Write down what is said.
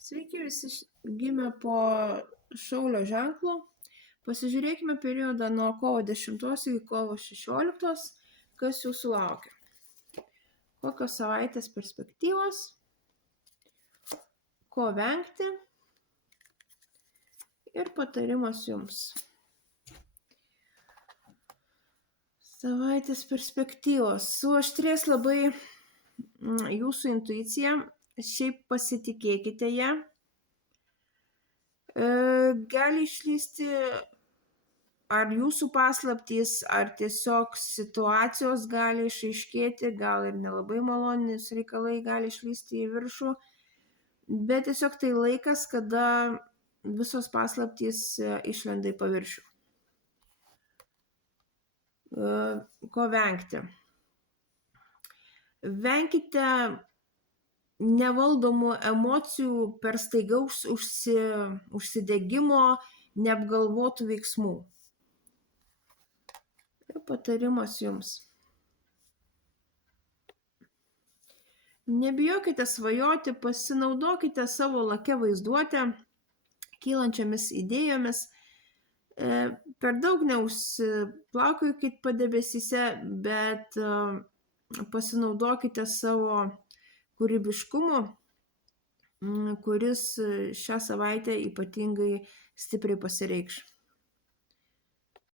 Sveiki visi gimę po Šaulio ženklu. Pasižiūrėkime periodą nuo kovo 10 iki kovo 16, kas jūsų laukia. Kokios savaitės perspektyvos, ko vengti ir patarimas jums. Savaitės perspektyvos. Suaštrės labai jūsų intuicija, šiaip pasitikėkite ją. Gali išlįsti ar jūsų paslaptys, ar tiesiog situacijos gali išaiškėti, gal ir nelabai malonūs reikalai gali išlįsti į viršų, bet tiesiog tai laikas, kada visos paslaptys išlenda į paviršių. Ko vengti? Venkite nevaldomų emocijų per staigaus užsidegimo, neapgalvotų veiksmų. Ir patarimas jums. Nebijokite svajoti, pasinaudokite savo lakia vaizduotę, kylančiomis idėjomis. Per daug neužsiplaukiokit padebesyse, bet pasinaudokite savo kūrybiškumu, kuris šią savaitę ypatingai stipriai pasireikš.